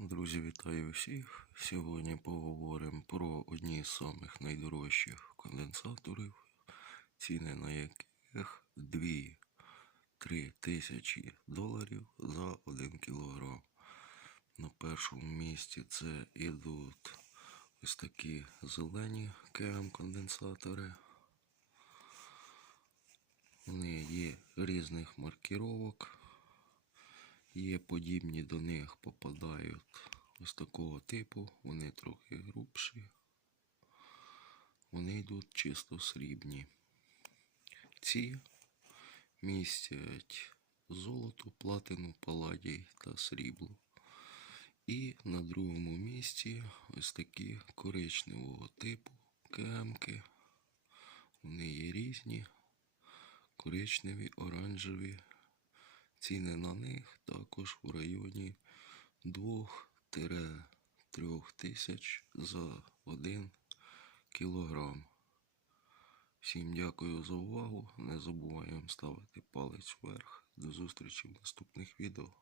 Друзі, вітаю всіх. Сьогодні поговоримо про одні з самих найдорожчих конденсаторів, ціни на яких 2-3 тисячі доларів за 1 кілограм. На першому місці це ідуть ось такі зелені КМ конденсатори. Вони є різних маркіровок. Є подібні до них попадають ось такого типу, вони трохи грубші. Вони йдуть чисто срібні. Ці містять золото, платину, паладій та срібло. І на другому місці ось такі коричневого типу кемки. Вони є різні, коричневі, оранжеві. Ціни на них також в районі 2-3 тисяч за 1 кілограм. Всім дякую за увагу. Не забуваємо ставити палець вверх. До зустрічі в наступних відео.